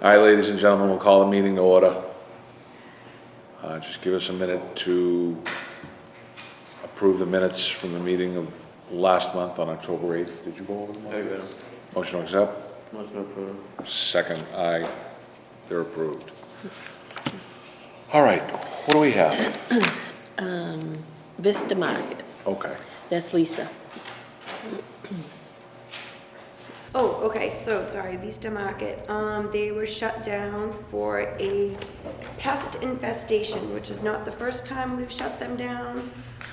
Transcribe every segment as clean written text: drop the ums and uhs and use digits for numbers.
All right, ladies and gentlemen, we'll call the meeting to order. Just give us a minute to approve the minutes from the meeting of last month on October 8th. Did you go over them? I got it. Motion to accept? Motion approved. Second, aye. They're approved. All right, what do we have? VISTA Market, Okay. that's Lisa. Oh, okay, so, sorry, VISTA Market, they were shut down for a pest infestation, which is not the first time we've shut them down.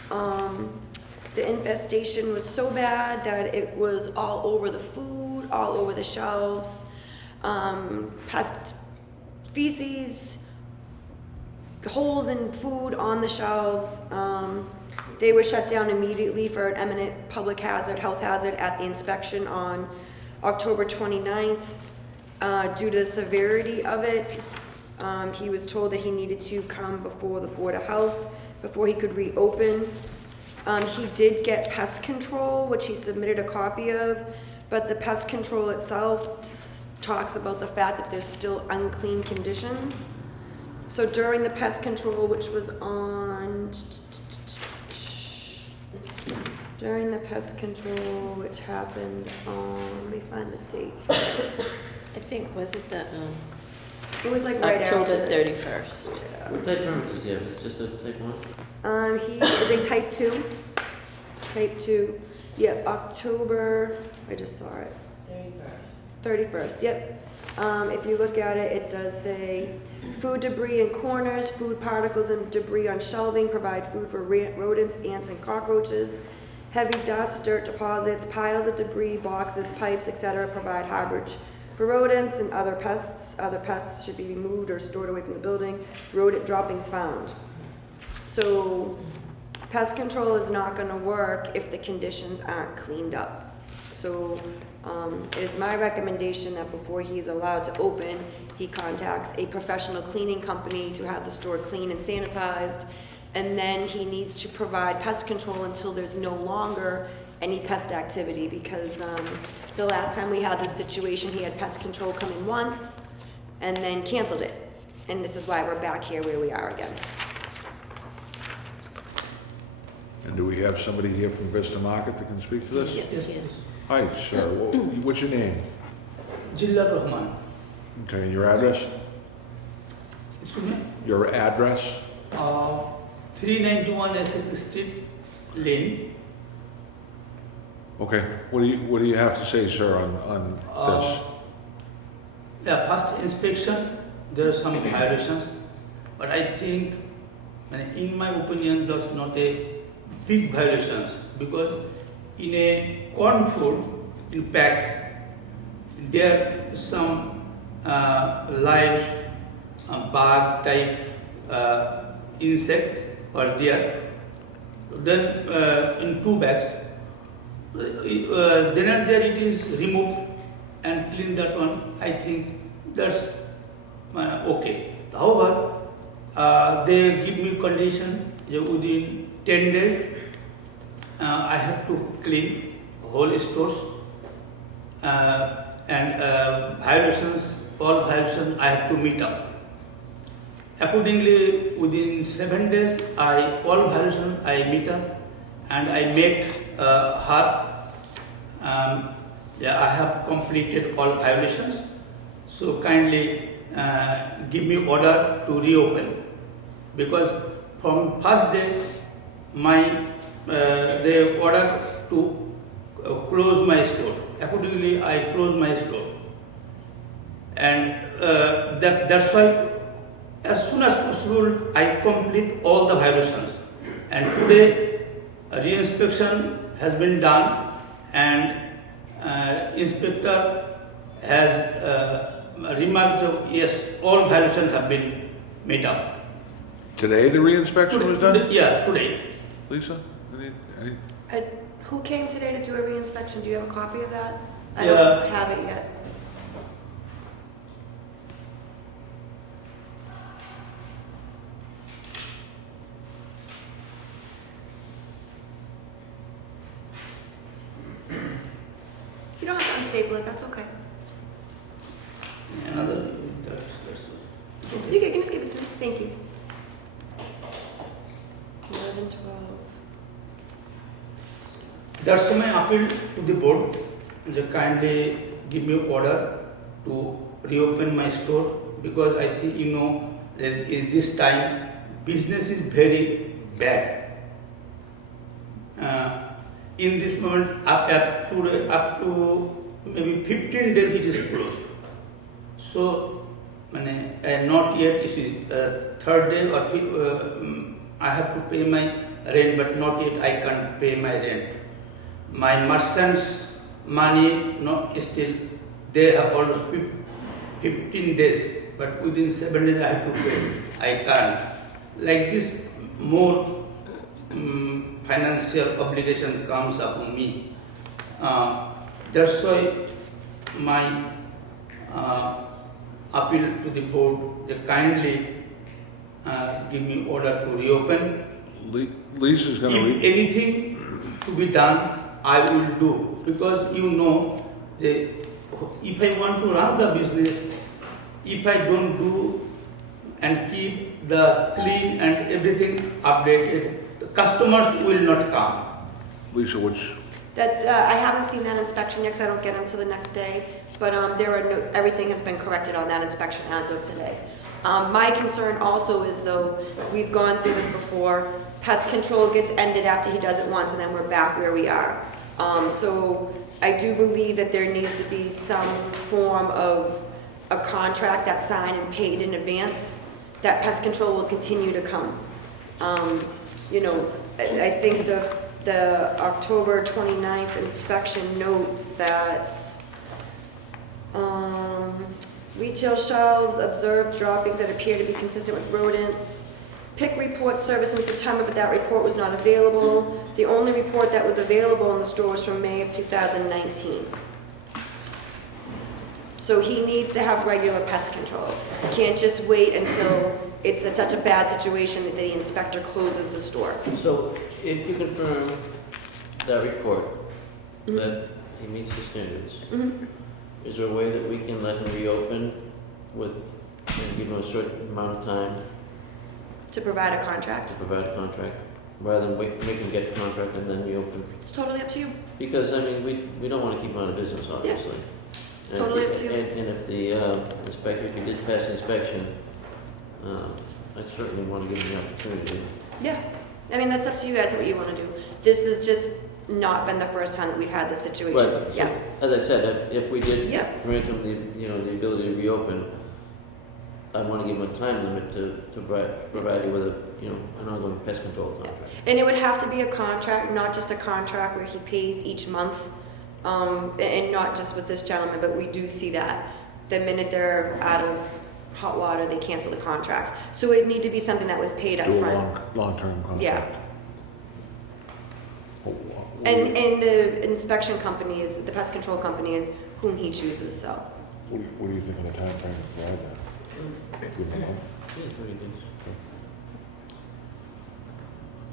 The infestation was so bad that it was all over the food, all over the shelves, pest feces, holes in food on the shelves. They were shut down immediately for an imminent public hazard, health hazard at the inspection on October 29th. Due to the severity of it, he was told that he needed to come before the Board of Health before he could reopen. He did get pest control, which he submitted a copy of, but the pest control itself talks about the fact that there's still unclean conditions. So during the pest control, which was on, during the pest control, which happened on, let me find the date. I think, was it the, It was like right after. October 31st? What type permit does he have? It's just a type 1? He is a type 2. Type 2. Yep, October, I just saw it. 31st, yep. If you look at it, it does say food debris in corners, food particles and debris on shelving, provide food for rodents, ants, and cockroaches. Heavy dust, dirt deposits, piles of debris, boxes, pipes, etc. provide harborage for rodents and other pests. Other pests should be removed or stored away from the building. Rodent droppings found. So pest control is not going to work if the conditions aren't cleaned up. So it is my recommendation that before he is allowed to open, he contacts a professional cleaning company to have the store clean and sanitized, and then he needs to provide pest control until there's no longer any pest activity, because the last time we had this situation, he had pest control come in once and then canceled it. And this is why we're back here where we are again. And do we have somebody here from Vista Market that can speak to this? Yes. Yes. Hi, sir. What's your name? Jilla Rahman. Okay, and your address? Excuse me? Your address? 391 ESSEX Street, Lane. Okay, what do you have to say, sir, on this? The first inspection, there are some violations, but I think, in my opinion, that's not a big violations, because in a corn food, in fact, there is some live bug type insect are there. Then in 2 bags, then and there it is removed and clean that one. I think that's okay. However, they give me condition within 10 days I have to clean whole stores and violations, all violations I have to meet up. Accordingly, within 7 days, all violations I meet up and I met her. I have completed all violations. So kindly give me order to reopen, because from first day they order to close my store. Accordingly, I close my store, and that's why as soon as possible I complete all the violations. And today a re-inspection has been done, and inspector has remarked that yes, all violations have been made up. Today the re-inspection was done? Yeah, today. Lisa? Any? Who came today to do a re-inspection? Do you have a copy of that? I Yeah. don't have it yet. You don't have to unstaple it, that's okay. Another thank you. 11, 12. That's my appeal to the board. They kindly give me order to reopen my store because I think that in this time business is very bad. In this moment, up to maybe 15 days it is closed. So, not yet. It is third day or I have to pay my rent, but not yet I can't pay my rent. My merchants' money still they have almost 15 days, but within 7 days I have to pay. I can't. Like this, more financial obligation comes upon me. That's why my appeal to the board, they kindly give me order to reopen. Lisa's gonna If anything to be done, I will do, because if I want to run the business, if I don't do and keep the clean and everything updated, the customers will not come. Lisa, which, That I haven't seen that inspection yet, 'cause I don't get until the next day. But everything has been corrected on that inspection as of today. My concern also is though, we've gone through this before, pest control gets ended after he does it once and then we're back where we are. So I do believe that there needs to be some form of a contract that's signed and paid in advance, that pest control will continue to come. I think the October 29th inspection notes that retail shelves observed droppings that appear to be consistent with rodents. PIC report service in September, but that report was not available. The only report that was available in the store was from May of 2019. So he needs to have regular pest control. He can't just wait until it's such a bad situation that the inspector closes the store. So if you confirm that report, that he meets the standards, is there a way that we can let him reopen and give him a certain amount of time To provide a to contract. provide a contract, rather than make him get a contract and then reopen? It's totally up to you. Because, we don't want to keep him out of business, obviously. It's totally up to you. And if the inspector, if he did pass the inspection, I certainly want to give him the opportunity. Yeah. That's up to you guys what you want to do. This has just not been the first time that we've had this situation. But, Yeah. as I said, if we did Yeah. grant him the ability to reopen, I want to give him a time limit to provide you with an ongoing pest control contract. And it would have to be a contract, not just a contract where he pays each month, and not just with this gentleman, but we do see that. The minute they're out of hot water, they cancel the contracts. So it'd need to be something that was paid up do a front. long-term contract. Yeah. And the inspection company is, the pest control company is whom he chooses, so. What do you think of the timeframe to provide that? Give them a month? Yeah, 30 days.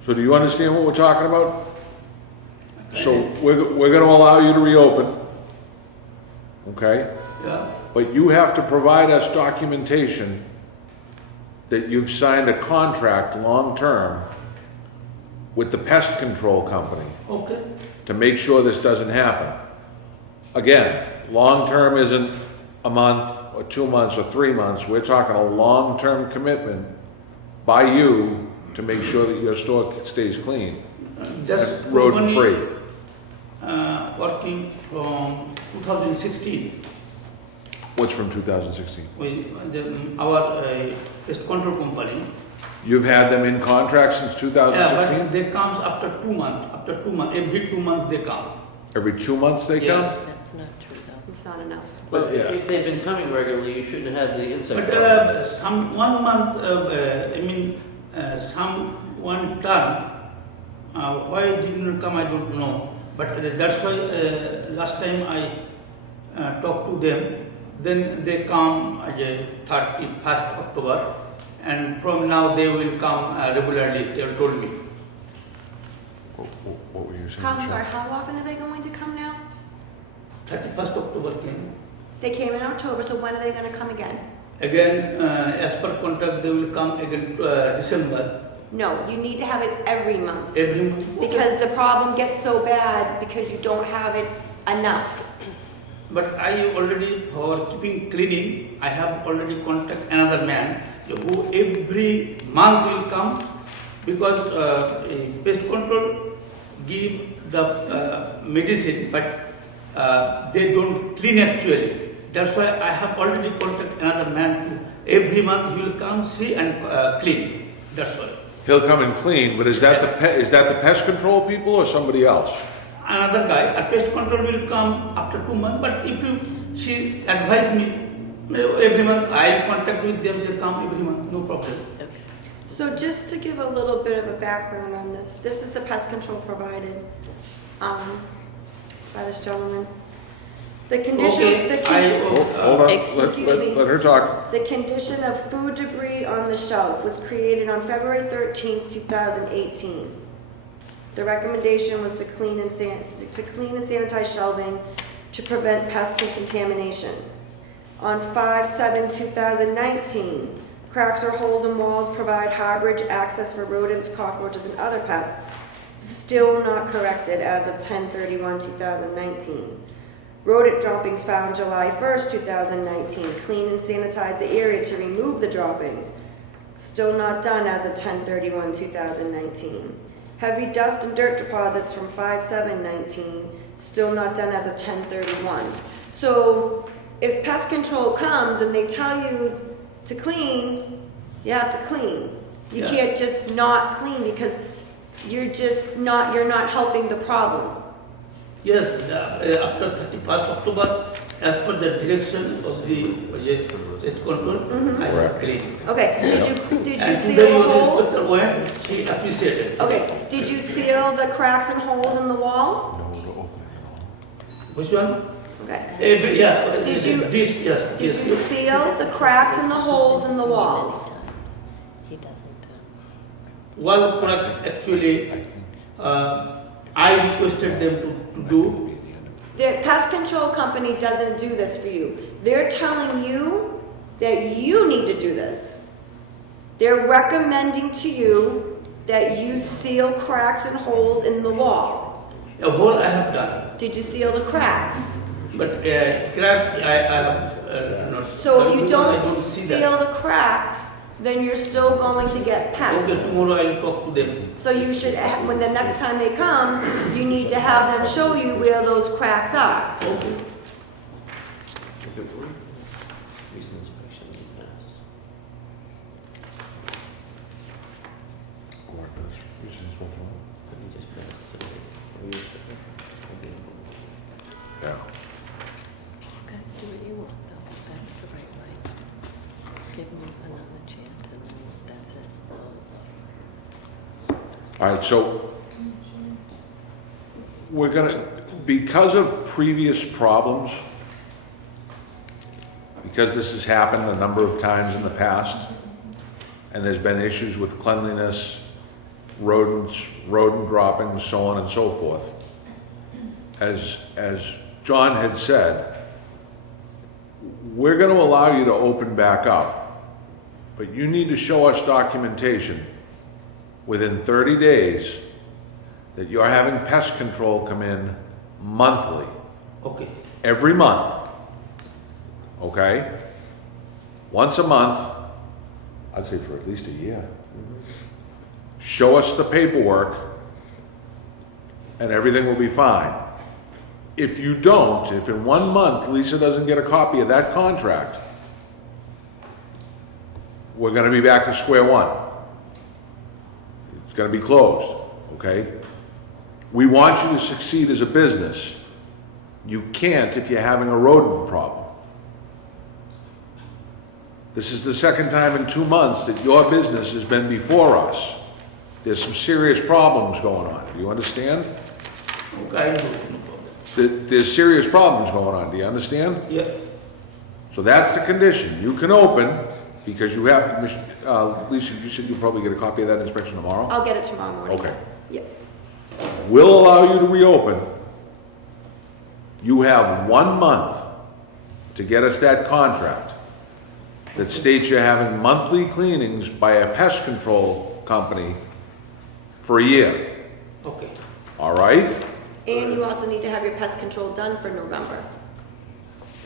So do you understand what we're talking about? So we're gonna allow you to reopen, okay? Yeah. But you have to provide us documentation that you've signed a contract long-term with the pest control company Okay. to make sure this doesn't happen. Again, long-term isn't a month or 2 months or 3 months. We're talking a long-term commitment by you to make sure that your store stays clean Just and road-free. Working from 2016 What's from 2016? with our pest control company. You've had them in contract since Yeah, 2016? but they comes after 2 months. After 2 months, every 2 months they come. Every 2 months they Yes. come? That's not true though. It's not enough. But Yeah. if they've been coming regularly, you shouldn't have had the insect But problem. some 1 month, some 1 ton. Why it didn't come, I don't know. But that's why last time I talked to them. Then they come as a 31st October, and from now they will come regularly. They told me. What were you saying? I'm Sean? sorry, how often are they going to come now? 31st October came. They came in October, so when are they gonna come again? Again, as per contract, they will come again December. No, you need to have it every month. Every month. Because the problem gets so bad because you don't have it enough. But I already, for keeping cleaning, I have already contacted another man who every month will come because pest control give the medicine, but they don't clean actually. That's why I have already contacted another man who every month he will come, see and clean. That's why. He'll come and clean, but is that is that the pest control people or somebody else? Another guy, a pest control will come after 2 months, but if she advise me, every month I contact with them, they come every month, no problem. So just to give a little bit of a background on this, this is the pest control provided by this gentleman. The condition, Okay, Hold on, Excuse let her talk. the condition of food debris on the shelf was created on February 13th, 2018. The recommendation was to clean and sanitize shelving to prevent pest and contamination. On 5/7/2019, cracks or holes in walls provide harborage access for rodents, cockroaches, and other pests. Still not corrected as of 10/31/2019. Rodent droppings found July 1st, 2019. Clean and sanitize the area to remove the droppings. Still not done as of 10/31/2019. Heavy dust and dirt deposits from 5/7/19. Still not done as of 10/31. So if pest control comes and they tell you to clean, you have to clean. You Yeah. can't just not clean because you're not helping the problem. Yes, after 31st October, as per the direction of the pest control, I have cleaned. Okay, did you And seal today the your holes? inspector went, he appreciated. Okay, did you seal the cracks and holes in the wall? Which one? Okay. Yeah. Did you- This, yes. Did yes. you seal the cracks and the holes in the walls? He doesn't. Wall products actually, I requested them to do. The pest control company doesn't do this for you. They're telling you that you need to do this. They're recommending to you that you seal cracks and holes in the wall. A hole I have done, Did you seal the cracks? but crack I have not. So if you because I don't see seal that. the cracks, then you're still going to get Okay, pests. tomorrow I will talk to them. So you should, when the next time they come, you need to have them show you where those cracks are. Okay. Recent inspection in the past. Let me just pass it to the- Yeah. Okay, do what you want, though. That's the right way. Give him another chance, and then that's it. All right, so we're gonna, because of previous problems, because this has happened a number of times in the past, and there's been issues with cleanliness, rodents, rodent droppings, so on and so forth. As John had said, we're gonna allow you to open back up, but you need to show us documentation within 30 days that you're having pest control come in monthly, Okay. every month, okay? Once a month, I'd say for at least a year. Show us the paperwork and everything will be fine. If you don't, if in 1 month Lisa doesn't get a copy of that contract, we're gonna be back to square one. It's gonna be closed, okay? We want you to succeed as a business. You can't if you're having a rodent problem. This is the second time in 2 months that your business has been before us. There's some serious problems going on. Do you understand? Okay, I know, no problem. There's serious problems going on. Do you understand? Yeah. So that's the condition. You can open because you have, Lisa, you said you'll probably get a copy of that inspection tomorrow? I'll get it tomorrow morning. Okay. Yep. We'll allow you to reopen. You have 1 month to get us that contract. that states you're having monthly cleanings by a pest control company for a year, Okay. all right? And you also need to have your pest control done for November.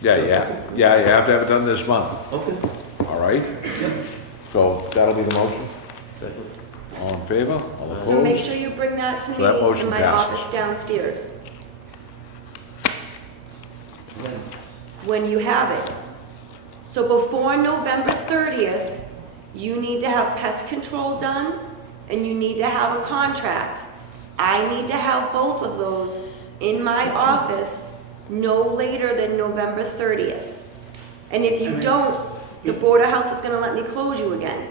Yeah, you have to have it done this month, Okay. all right? Yeah. So that'll be the motion. Second. All in favor? All So make opposed? sure you bring that to So that me motion in my passes. office downstairs when you have it. So before November 30th, you need to have pest control done and you need to have a contract. I need to have both of those in my office no later than November 30th. And if you don't, the Board of Health is gonna let me close you again.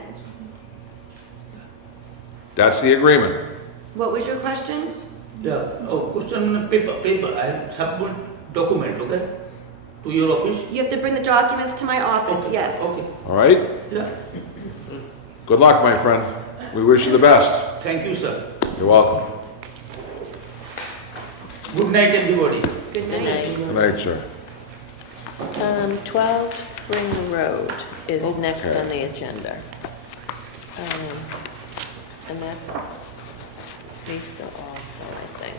That's the agreement. What was your question? Yeah. Oh, question paper. I have submit document. Okay. To your office. You have to bring the documents to my office, Okay. yes. Okay. All right? Yeah. Good luck, my friend. We wish you the best. Thank you, sir. You're welcome. Good night, everybody. Good Good night. night. Good night, sir. 12 Spring Road is next Okay. on the agenda. And that's Lisa also, I think.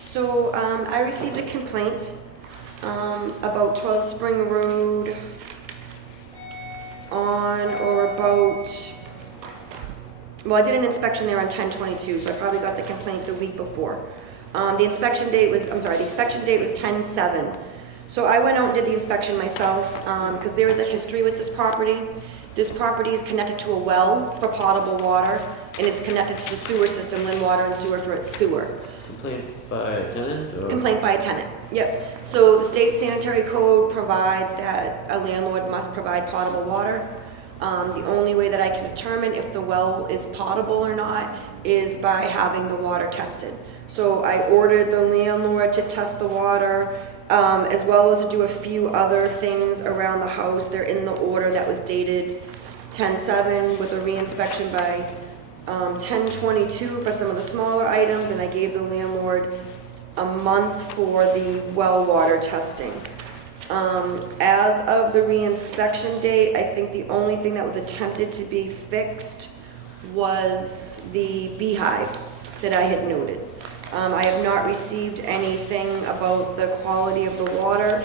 So, I received a complaint, about 12 Spring Road on or about, well, I did an inspection there on 10/22, so I probably got the complaint the week before. The inspection date was 10/7. So I went out and did the inspection myself, because there is a history with this property. This property is connected to a well for potable water, and it's connected to the sewer system, Lynn Water and Sewer, for its sewer. Complaint by a tenant or? Complaint by a tenant, yep. So the state sanitary code provides that a landlord must provide potable water. The only way that I can determine if the well is potable or not is by having the water tested. So I ordered the landlord to test the water, as well as to do a few other things around the house. They're in the order that was dated 10/7 with a reinspection by 10/22 for some of the smaller items, and I gave the landlord a month for the well water testing. As of the reinspection date, I think the only thing that was attempted to be fixed was the beehive that I had noted. I have not received anything about the quality of the water.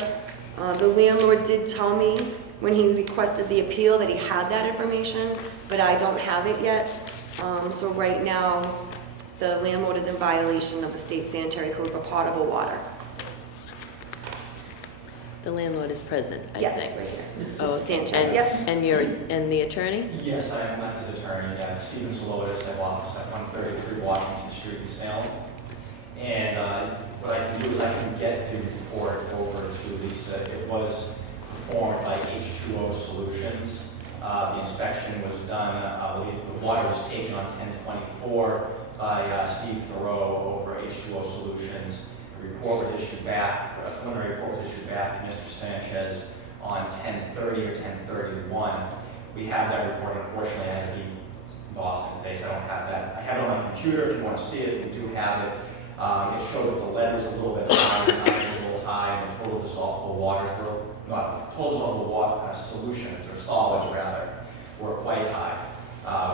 The landlord did tell me when he requested the appeal that he had that information, but I don't have it yet. So right now, the landlord is in violation of the state sanitary code for potable water. The landlord is present, I Yes, think. right here. Oh, Mr. Sanchez, yep. And the attorney? Yes, I am not his attorney. Stephen Solotis, I have office at 133 Washington Street in Salem. And what I can do is I can get the report over to Lisa. It was performed by H2O Solutions. The inspection was done, the water was taken on 10/24 by Steve Thoreau over H2O Solutions. The report was issued back, a preliminary report was issued back to Mr. Sanchez on 10/30 or 10/31. We have that report. Unfortunately, I had to be in Boston today, so I don't have that. I have it on my computer. If you want to see it, we do have it. It showed that the lead was a little bit high, the nitrogen was a little high, and the total dissolvable waters were, not total dissolvable water solutions, or solids rather, were quite high.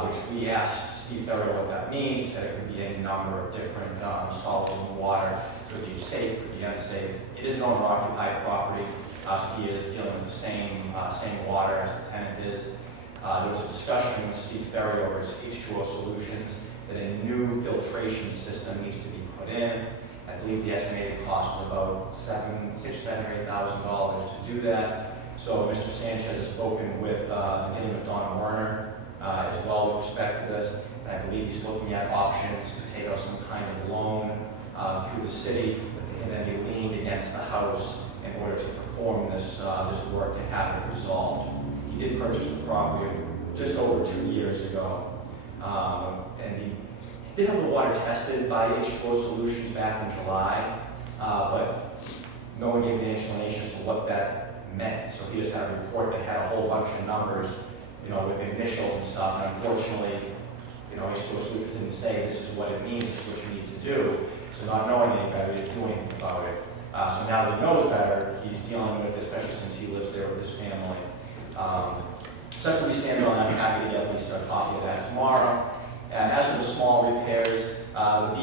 Which we asked Steve Thoreau what that means. He said it could be any number of different solids in the water. It could be safe, could be unsafe. It is an owner-occupied property, so he is dealing with the same water as the tenant is. There was a discussion with Steve Thoreau over his H2O Solutions that a new filtration system needs to be put in. I believe the estimated cost was about $6,000 or $8,000 to do that. So Mr. Sanchez has spoken with dealing with Donna Werner as well with respect to this. And I believe he's looking at options to take out some kind of loan through the city and then be leaned against the house in order to perform this work and have it resolved. He did purchase the property just over 2 years ago. And he did have the water tested by H2O Solutions back in July, but no one gave an explanation as to what that meant. So he just had a report that had a whole bunch of numbers, with initials and stuff. And unfortunately, You know, George Lucas didn't say this is what it means, this is what you need to do. So not knowing any better, he didn't do anything about it. So now that he knows better, he's dealing with it, especially since he lives there with his family. So that's what we stand on. I'm happy to get at least a copy of that tomorrow. As for the small repairs,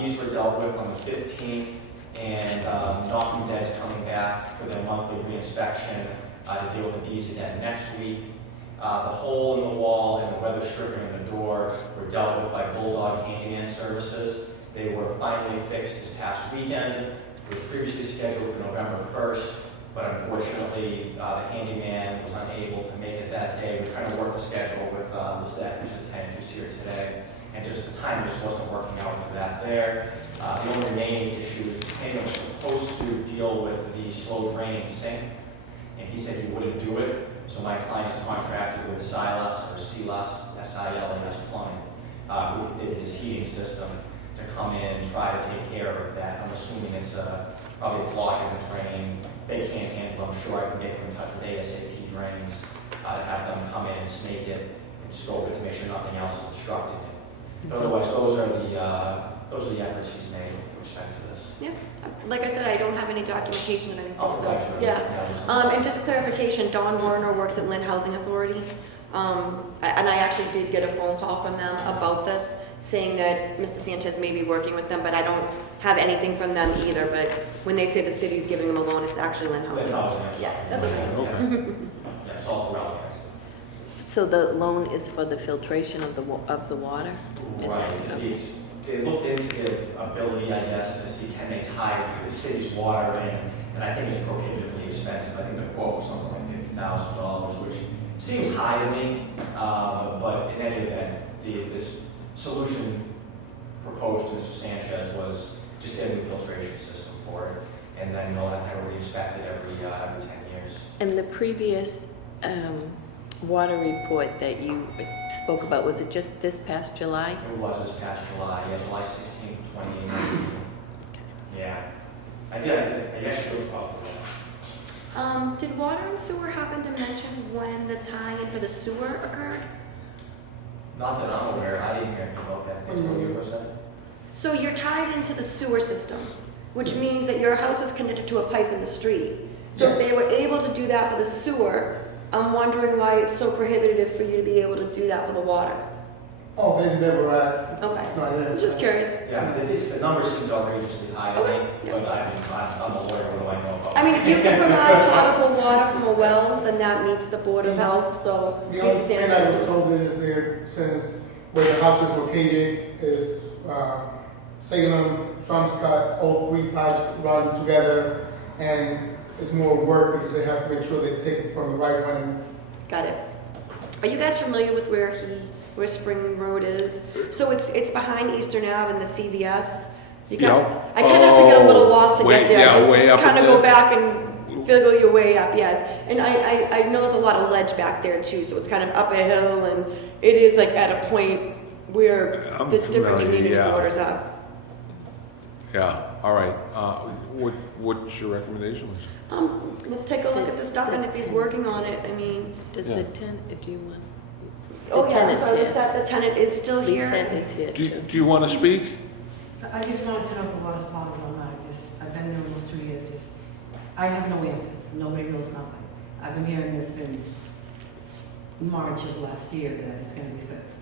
these were dealt with on the 15th, and Knocking Dead's coming back for their monthly reinspection to deal with these again next week. The hole in the wall and the weather stripping in the door were dealt with by Bulldog Handyman Services. They were finally fixed this past weekend. It was previously scheduled for November 1st, but unfortunately the handyman was unable to make it that day. We're trying to work the schedule with the staff who's attending, who's here today, and just the time just wasn't working out for that there. The only remaining issue is the handyman was supposed to deal with the slow draining sink, and he said he wouldn't do it. So my client is contracted with Silas, or Silas, S-I-L-A-S Plumbing, who did his heating system, to come in and try to take care of that. I'm assuming it's probably a clog in the drain. They can't handle it. I'm sure I can get them in touch with ASAP Drains to have them come in and snake it and scope it to make sure nothing else is obstructing it. But otherwise, those are the efforts he's made with respect to this. Yeah, like I said, I don't have any documentation of anything, Oh, so, gotcha. yeah. Yeah. And just clarification, Don Warner works at Lynn Housing Authority. And I actually did get a phone call from them about this, saying that Mr. Sanchez may be working with them, but I don't have anything from them either. But when they say the city's giving them a loan, it's actually Lynn Housing. Lynn Housing, Yeah, that's okay. Okay. Yeah, it's all throughout there. So the loan is for the filtration of the water? Is that- Right. They looked into the ability, I guess, to see can they tie the city's water in, and I think it's prohibitively expensive. I think the quote was something like $50,000, which seems high to me, but in any event, this solution proposed to Mr. Sanchez was just a new filtration system for it, and then they'll have to re-inspect it every 10 years. And the previous water report that you spoke about, was it just this past July? It was this past July, yeah, July 16th, 2019. Yeah. I guess you would probably. Did Water and Sewer happen to mention when the tie-in for the sewer occurred? Not that I'm aware, I didn't hear anything about that. Thanks for your percent. So you're tied into the sewer system, which means that your house is connected to a pipe in the street. So if they were able to do that for the sewer, I'm wondering why it's so prohibitive for you to be able to do that for the water. Oh, they never had. Okay, No, I didn't. I was just curious. Yeah, the numbers seem outrageously high to Okay, me, yeah. but I'm a lawyer, what do I know about? I mean, if you can provide potable water from a well, then that meets the Board of Health, so The it's only a thing I was sanitary. told is there, since where the house is located is Salem, Schwarzkopf, all three pipes run together, and it's more work because they have to make sure they take it from the right one. Got it. Are you guys familiar with where Spring Road is? So it's behind Eastern Ave and the CVS. You kind Yeah. I kind of have to get a little lost to way- get there. yeah, way up Just kind of at go the- back and figure your way up. Yeah, and I know there's a lot of ledge back there too, so it's kind of up a hill, and it is like at a point where I'm the different familiar, community yeah. borders are. Yeah, all right. What's your recommendation? Let's take a look at the stuff, and if he's working on it, I mean, Does Yeah. the tenant, do you want? oh yeah, I'm tenant's sorry, here. the tenant is still here. Lisa is here Do too. you want to speak? I just wanted to know if the water's potable or not. I've been there almost 2 years, I have no answers. Nobody knows nothing. I've been hearing this since March of last year that it's gonna be fixed.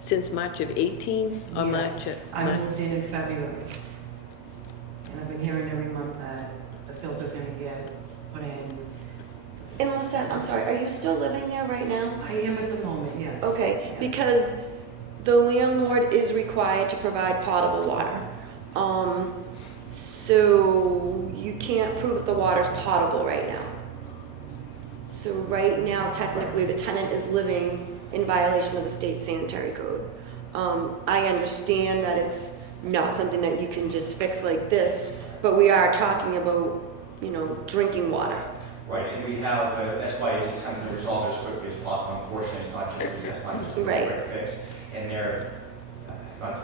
Since March of 18 or Yes. March of? I moved in February. And I've been hearing every month that the filter's gonna get put in. And Lisette, I'm sorry, are you still living there right now? I am at the moment, yes. Okay, Yes. because the landlord is required to provide potable water. So you can't prove if the water's potable right now. So right now, technically, the tenant is living in violation of the state sanitary code. I understand that it's not something that you can just fix like this, but we are talking about, drinking water. Right, and we have, that's why he's attempting to resolve it as quickly as possible. Unfortunately, it's not just a Right. quick fix. And they're, not to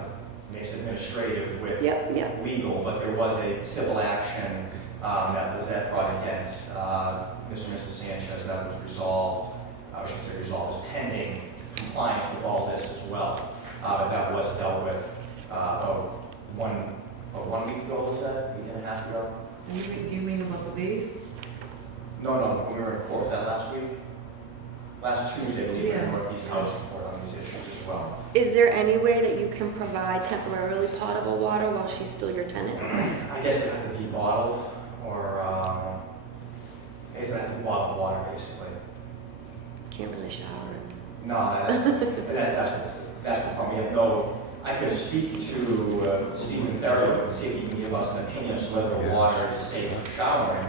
make it administrative with Yep. legal, but there was a civil action that brought against Mr. and Mrs. Sanchez that was resolved, I should say resolved, was pending compliance with all this as well. But that was dealt with about one week ago, was that? Week and a half ago? Do you mean about the babies? No, when we were in court, was that last week? Last Tuesday, we were in Northeast Housing Court on these issues as well. Is there any way that you can provide temporarily potable water while she's still your tenant? I guess it had to be bottled, or I guess it had to be bottled water, basically. Can't really shower. No, that's the problem. We have no. I could speak to Stephen Theriot and see if he can give us an opinion as to whether the water is safe for showering.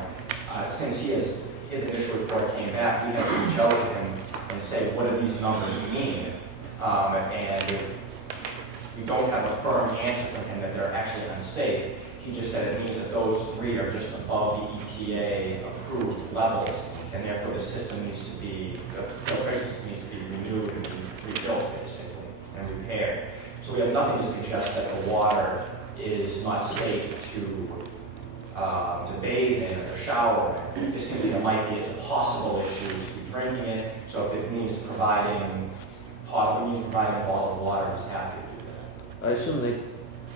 Since his initial report came back, we had to reach out to him and say, what do these numbers mean? And we don't have a firm answer from him that they're actually unsafe. He just said it means that those three are just above the EPA approved levels, and therefore the filtration system needs to be renewed and rebuilt, basically, and repaired. So we have nothing to suggest that the water is not safe to bathe in or shower in. Just simply there might be a possible issue to drinking it. So if it means providing bottled water, he's happy to do that. I assume they,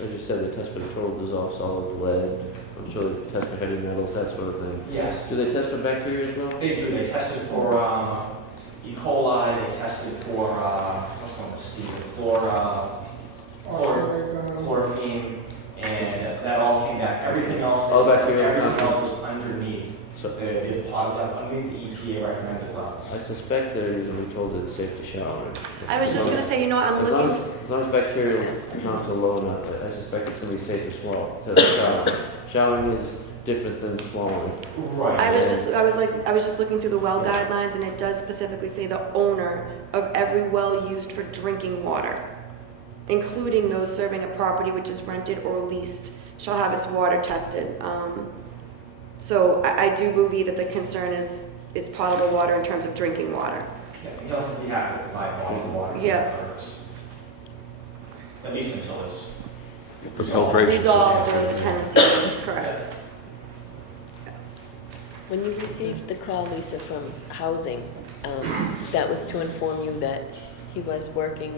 as you said, they test for total dissolved solids, lead. I'm sure they test for heavy metals, that sort of thing. Yes. Do they test for bacteria as well? They do. They tested for E. coli. They tested for what's one to see? Chlorophene, and that all came back. Everything else was underneath. So They popped up underneath the EPA recommended levels. I suspect they're usually told that it's safe to shower in. I was just going to say, I'm As looking. long as bacterial counts are low enough, I suspect it's going to be safe to shower. Showering is different than swallowing. Right. I was just looking through the well guidelines, and it does specifically say the owner of every well used for drinking water, including those serving a property which is rented or leased, shall have its water tested. So I do believe that the concern is potable water in terms of drinking water. Yeah, we have to provide bottled water. Yeah. At least until it's The filtration Resolved system. or the tenancy is correct. When you received the call, Lisa, from housing, that was to inform you that he was working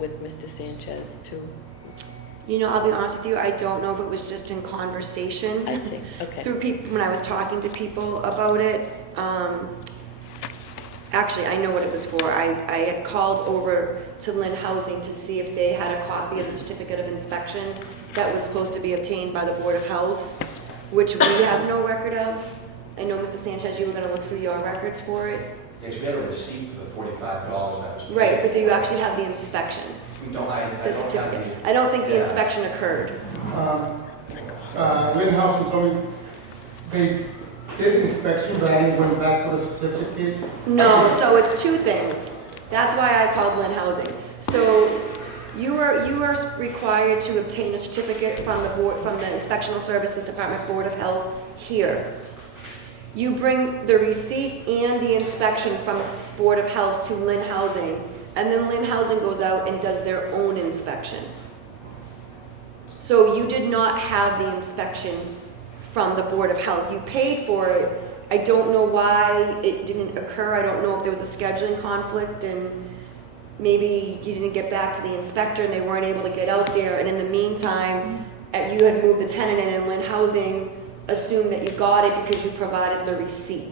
with Mr. Sanchez too? I'll be honest with you, I don't know if it was just in conversation. I see, okay. Through people, when I was talking to people about it. Actually, I know what it was for. I had called over to Lynn Housing to see if they had a copy of the certificate of inspection that was supposed to be obtained by the Board of Health, which we have no record of. I know, Mr. Sanchez, you were going to look through your records for it. Yes, we have a receipt for the $45 that was paid. Right, but do you actually have the inspection? We don't. I The don't have certificate? any. I don't think the Yeah. inspection occurred. Lynn Housing told me they did an inspection, but I didn't went back for the certificate. No, so it's two things. That's why I called Lynn Housing. So you are required to obtain a certificate from the Inspectional Services Department Board of Health here. You bring the receipt and the inspection from Board of Health to Lynn Housing, and then Lynn Housing goes out and does their own inspection. So you did not have the inspection from the Board of Health. You paid for it. I don't know why it didn't occur. I don't know if there was a scheduling conflict and maybe you didn't get back to the inspector and they weren't able to get out there. And in the meantime, you had moved the tenant in and Lynn Housing assumed that you got it because you provided the receipt.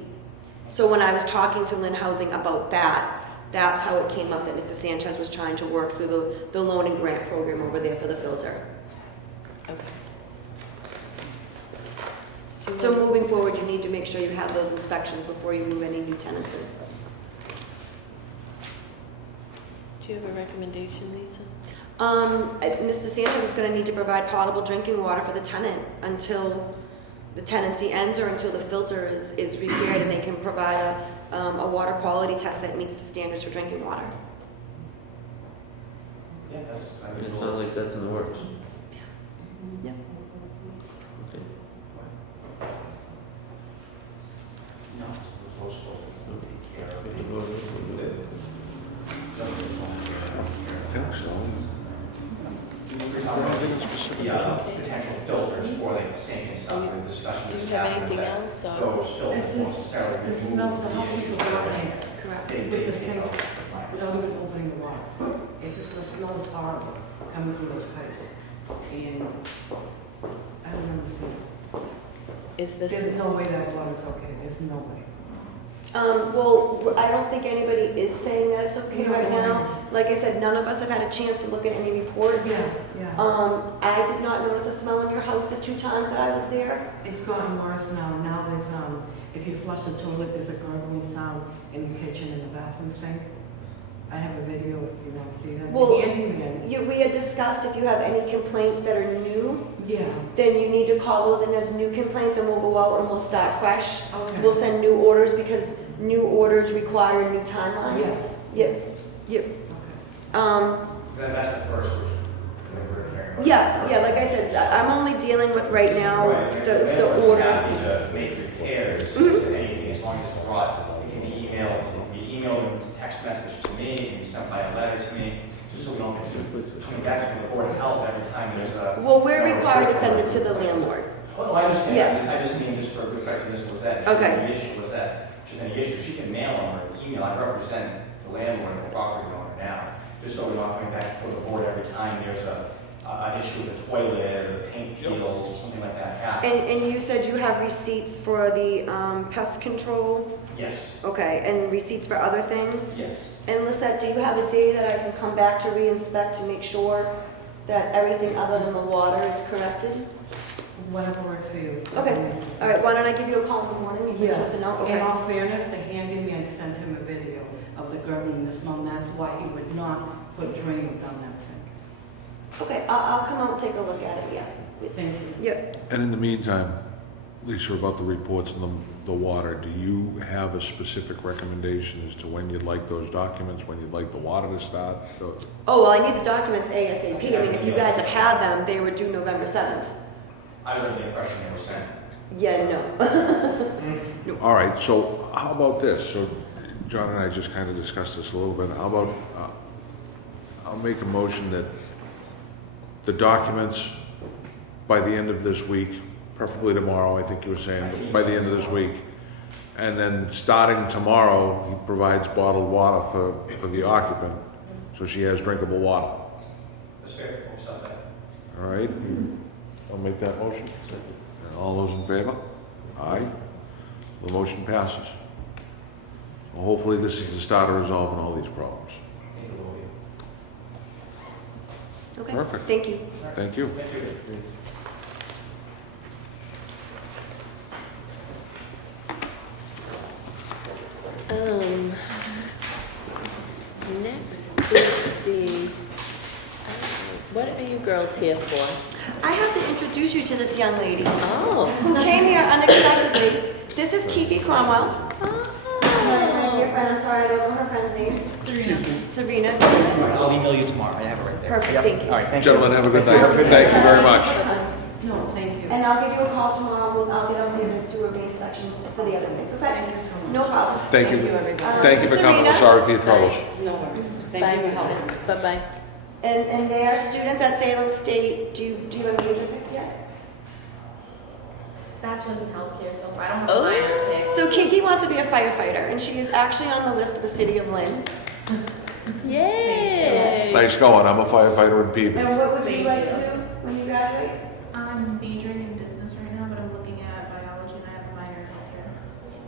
So when I was talking to Lynn Housing about that, that's how it came up that Mr. Sanchez was trying to work through the loan and grant program over there for the filter. Okay. So moving forward, you need to make sure you have those inspections before you move any new tenants in. Do you have a recommendation, Lisa? Mr. Sanchez is going to need to provide potable drinking water for the tenant until the tenancy ends or until the filter is repaired and they can provide a water quality test that meets the standards for drinking water. Yeah, I mean, it's not like that's in the works. Yep. Okay. No, the postal will take care of it. I think so. We're talking about the potential filters for like sink and stuff, the discussion Do with you staff. have anything that else? Those filters This won't is necessarily the smell of the remove houses issue of of water the tanks. Correct. They With the came sink. up with without even opening the water. It's just, the smell is horrible coming through those pipes. And I don't understand. Is this? There's no way that water's okay, there's no way. Well, I don't think anybody is saying that it's okay right now. Like I said, none of us have had a chance to look at any reports. Yeah. I did not notice a smell in your house the 2 times that I was there. It's gotten worse now. Now there's, if you flush the toilet, there's a gurgling sound in the kitchen and the bathroom sink. I have a video if you want to see that. Well, The handyman. We had discussed if you have any complaints that are new, Yeah. then you need to call those in as new complaints and we'll go out and we'll start fresh. Okay. We'll send new orders because new orders require new timelines. Yes. Yes. Yep. Okay. That's the first week. We're hearing about. Yeah, like I said, I'm only dealing with right now Right, the landlord's order. happy to make repairs to anything as long as it's brought, it can be emailed, it can be emailed, text message to me, it can be sent by a letter to me, just so we don't get coming back from the Board of Health every time there's a. Well, we're required to send it to the landlord. Well, I understand, Yeah. I just mean just for respect to Ms. Lizette. Okay. Any issue, Lizette, if there's any issue, she can mail them or email, I represent the landlord and the property owner now, just so we're not coming back before the board every time there's an issue with the toilet or the paint peels or something like that happens. And you said you have receipts for the pest control? Yes, Okay, and receipts for other things? yes. And Lisette, do you have a day that I can come back to re-inspect to make sure that everything other than the water is corrected? Whatever works for you. Okay. All right, why don't I give you a call in the morning? You can Yes. just know. In Okay. all fairness, the handyman sent him a video of the gurgling and the smell, and that's why he would not put drain down that sink. Okay, I'll come out and take a look at it, yeah. Thank you. Yep. And in the meantime, Lisa, about the reports and the water, do you have a specific recommendation as to when you'd like those documents, when you'd like the water to start? Oh, well, I need the documents ASAP. I mean, if you guys have had them, they were due November 7th. I was under the impression they were sent. Yeah, no. All right, so how about this? So John and I just kind of discussed this a little bit. How about, I'll make a motion that the documents by the end of this week, preferably tomorrow, I think you were saying, but by the end of this week, and then starting tomorrow, he provides bottled water for the occupant, so she has drinkable water. That's fair, we'll stop that. All right? I'll make that motion. And all those in favor? Aye. The motion passes. Well, hopefully this is the start of resolving all these problems. I think it will be. Okay. Perfect. Thank you. Thank you. Thank you. Next is the, what are you girls here for? I have to introduce you to this young lady Oh. who came here unexpectedly. This is Kiki Cromwell. My dear friend, I'm sorry, I don't know her friend's name. Serena. I'll email you tomorrow. I have it right there. Perfect, Yep. thank you. All right, thank you. Gentlemen, have a good night. Thank you very much. No, thank you. And I'll give you a call tomorrow. I'll get out there to do a re-inspection for the other things, okay? Thank you so much. No problem. Thank you. everybody. Thank you for coming. We're sorry for your troubles. No worries. Bye, Thank you for helping. Lisa. Bye-bye. And they are students at Salem State. Do you have a major pick yet? Bachelor's in healthcare so far. I don't have Oh. a minor pick. So Kiki wants to be a firefighter, and she is actually on the list of the city of Lynn. Yay! Nice going. I'm a firefighter in Peabody. And what would you Thank like you. to do when you graduate? I'm majoring in business right now, but I'm looking at biology and I have a minor in healthcare.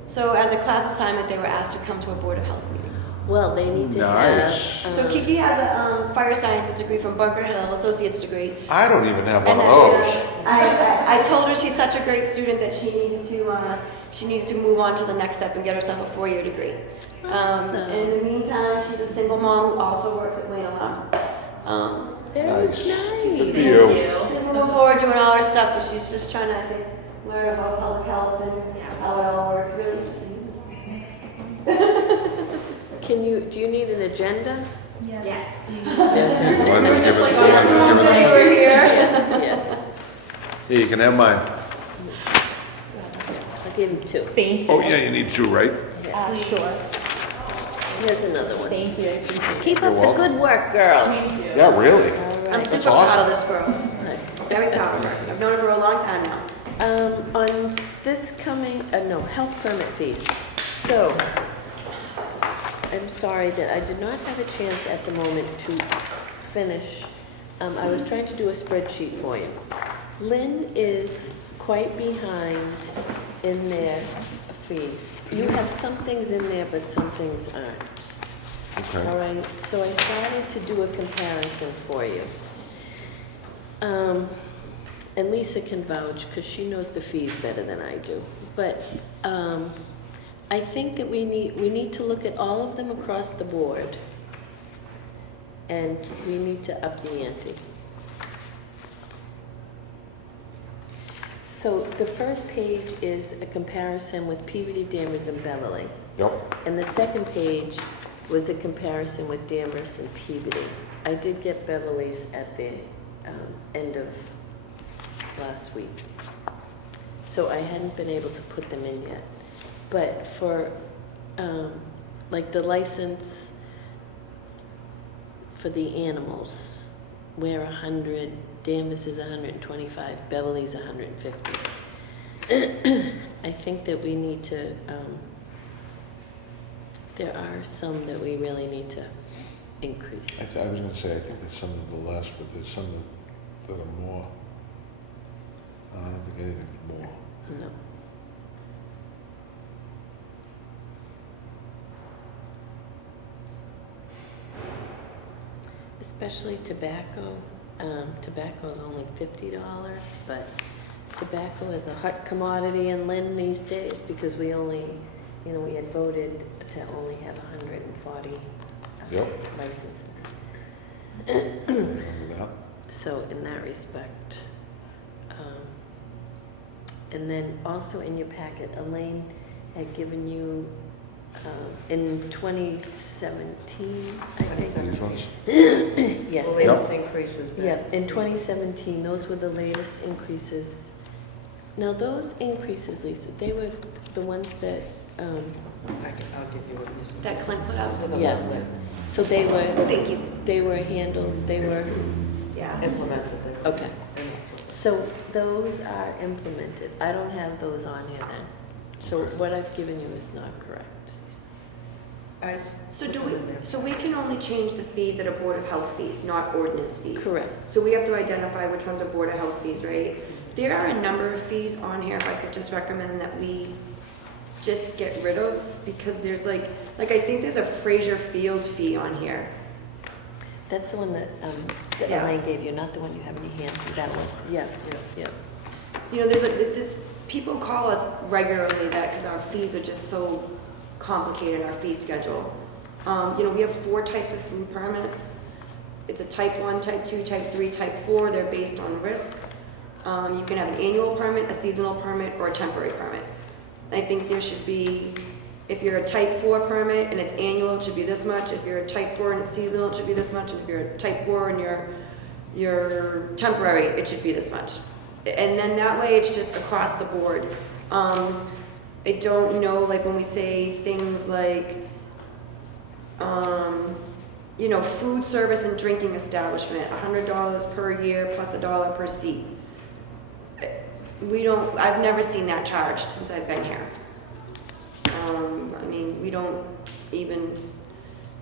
So as a class assignment, they were asked to come to a Board of Health meeting. Well, they need to Nice. have. So Kiki has a fire sciences degree from Bunker Hill, associate's degree. I don't even have one And of those. I told her she's such a great student that she needed to move on to the next step and get herself a 4-year degree. And in the meantime, she's a single mom who also works at Wayne Alarm. Very Nice. nice. Good for Thank you. She's moving forward doing all her stuff, so she's just trying to, I think, learn about public health and how it all works. Really interesting. Do you need an agenda? Yes. Yeah. Why don't you give it- You were here. Yeah. Here, you can have mine. I'll give him 2. Thank Oh, yeah, you need 2, right? Sure. Here's another one. Thank you. I appreciate it. Keep You're up the welcome. good work, girls. Yeah, really? I'm super That's awesome. proud of this girl. Very proud of her. I've known her for a long time now. On this coming, no, health permit fees. So, I'm sorry that I did not have a chance at the moment to finish. I was trying to do a spreadsheet for you. Lynn is quite behind in their fees. You have some things in there, but some things aren't. Okay. All right, so I started to do a comparison for you. And Lisa can vouch, because she knows the fees better than I do. But I think that we need to look at all of them across the board, and we need to up the ante. So the first page is a comparison with Peabody, Danvers, and Beverly. Yep. And the second page was a comparison with Danvers and Peabody. I did get Beverly's at the end of last week. So I hadn't been able to put them in yet. But for, like the license for the animals, we're 100, Danvers is 125, Beverly's 150. I think that we need to, there are some that we really need to increase. I was gonna say, I think there's some of the less, but there's some that are more. I don't think anything's more. No. Especially tobacco. Tobacco is only $50, but tobacco is a hot commodity in Lynn these days because we only, we had voted to only have 140 Yep. licenses. Remember that? So in that respect, and then also in your packet, Elaine had given you in 2017, I think. These ones? Yes. The latest increases that. Yeah, in 2017, those were the latest increases. Now, those increases, Lisa, they were the ones that, I'll give you what this is. That Clint put out? yes. So they were, Thank you. they were handled, they were, Yeah. Implemented. okay. So those are implemented. I don't have those on here then. So what I've given you is not correct. So we can only change the fees that are Board of Health fees, not ordinance fees. Correct. So we have to identify which ones are Board of Health fees, right? There are a number of fees on here, if I could just recommend that we just get rid of, because there's like I think there's a Fraser Field fee on here. That's the one that Yeah. Elaine gave you, not the one you have in your hand. That one. Yeah, yeah. There's this, people call us regularly that because our fees are just so complicated, our fee schedule. We have 4 types of food permits. It's a type 1, type 2, type 3, type 4. They're based on risk. You can have an annual permit, a seasonal permit, or a temporary permit. I think there should be, if you're a type 4 permit and it's annual, it should be this much. If you're a type 4 and it's seasonal, it should be this much. If you're a type 4 and you're temporary, it should be this much. And then that way it's just across the board. I don't know, like when we say things like, food service and drinking establishment, $100 per year plus $1 per seat. I've never seen that charged since I've been here.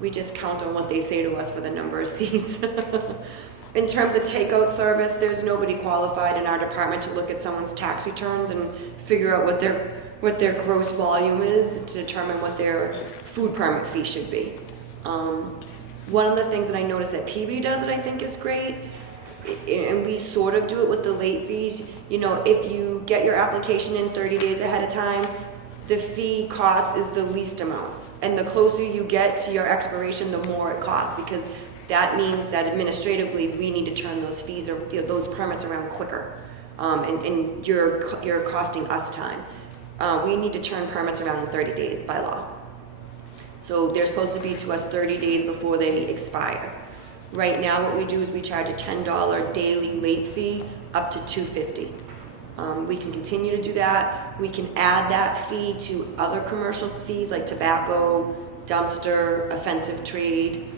We just count on what they say to us for the number of seats. In terms of takeout service, there's nobody qualified in our department to look at someone's tax returns and figure out what their gross volume is to determine what their food permit fee should be. One of the things that I noticed that Peabody does that I think is great, and we sort of do it with the late fees, if you get your application in 30 days ahead of time, the fee cost is the least amount. And the closer you get to your expiration, the more it costs, because that means that administratively we need to turn those fees or those permits around quicker, and you're costing us time. We need to turn permits around in 30 days by law. So they're supposed to be to us 30 days before they expire. Right now what we do is we charge a $10 daily late fee up to $250. We can continue to do that. We can add that fee to other commercial fees like tobacco, dumpster, offensive trade.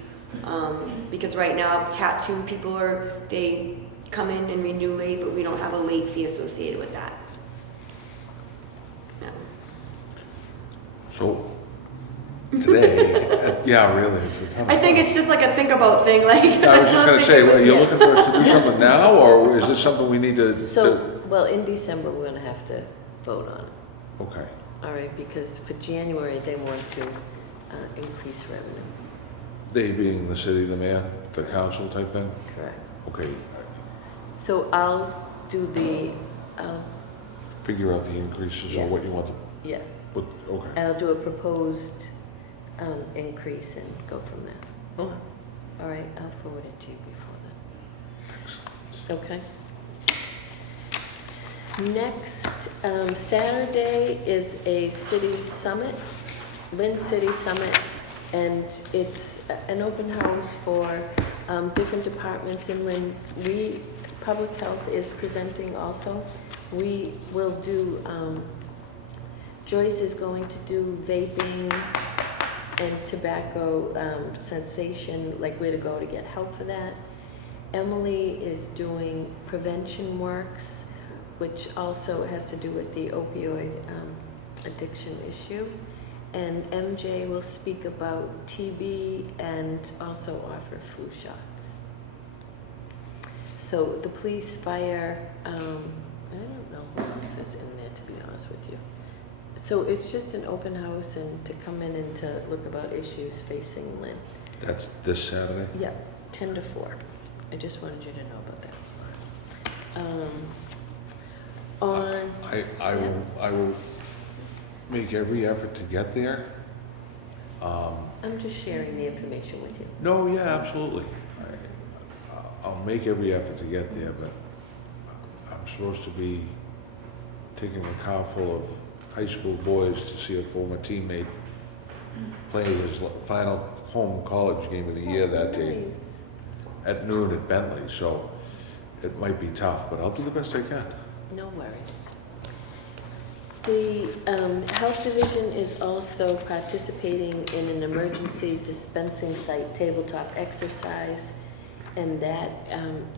Because right now tattoo people they come in and renew late, but we don't have a late fee associated with that. No. So, Today, yeah, really, it's a ton of I think stuff. it's just like a think about thing, like. I was just gonna say, well, well, you're looking for us to do something now, or is this something we need to? So, well, in December, we're gonna have to vote on it, Okay, all right, because for January, they want to increase revenue. they being the city, the mayor, the council type thing? Correct. Okay, So I'll do the, figure out the increases or what you Yes. want to, yes, okay. I'll do a proposed increase and go from there. Okay. All right, I'll forward it to you before then. Okay. Next, Saturday is a city summit, Lynn City Summit, and it's an open house for different departments in Lynn. Public Health is presenting also. We will do, Joyce is going to do vaping and tobacco cessation, like where to go to get help for that. Emily is doing prevention works, which also has to do with the opioid addiction issue. And MJ will speak about TB and also offer flu shots. So the police, fire, I don't know what else is in there, to be honest with you. So it's just an open house and to come in and to look about issues facing Lynn. That's this Saturday? Yeah, 10 to 4. I just wanted you to know about that. I will make every effort to get there. I'm just sharing the information with you. No, yeah, absolutely. I'll make every effort to get there, but I'm supposed to be taking a car full of high school boys to see a former teammate play his final home college game of the year that day Nice. at noon at Bentley, so it might be tough, but I'll do the best I can. No worries. The Health Division is also participating in an emergency dispensing site tabletop exercise, and that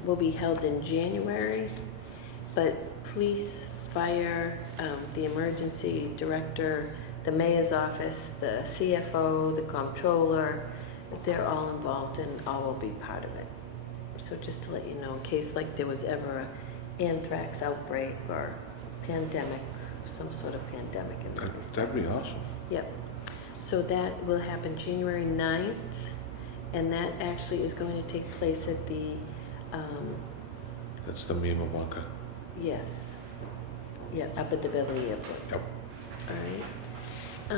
will be held in January. But police, fire, the emergency director, the mayor's office, the CFO, the comptroller, they're all involved and all will be part of it. So just to let you know, in case like there was ever an anthrax outbreak or pandemic, some sort of pandemic in the That'd be awesome. Yep. So that will happen January 9th, and that actually is going to take place at the, That's the Mima Bunker. yes, yeah, up at the Beverly Airport. Yep. All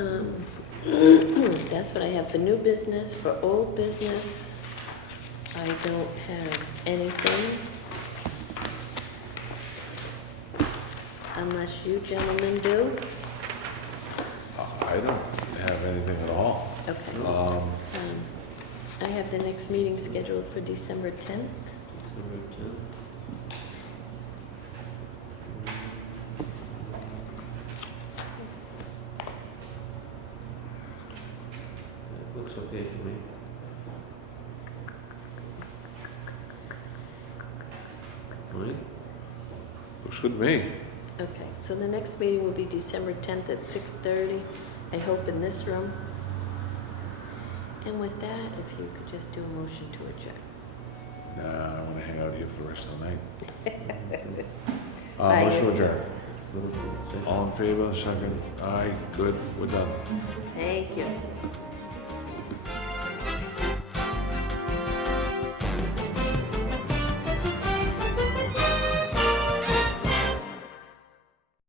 right. That's what I have for new business. For old business, I don't have anything. Unless you gentlemen do. I don't have anything at all. Okay. I have the next meeting scheduled for December 10th. December 10th. That looks okay to me. Right? Looks good to me. Okay, so the next meeting will be December 10th at 6:30, I hope in this room. And with that, if you could just do a motion to adjourn. Nah, I want to hang out here for the rest of the night. Bye, Motion to yes. adjourn. All in favor, second? Aye, good, we're done. Thank you.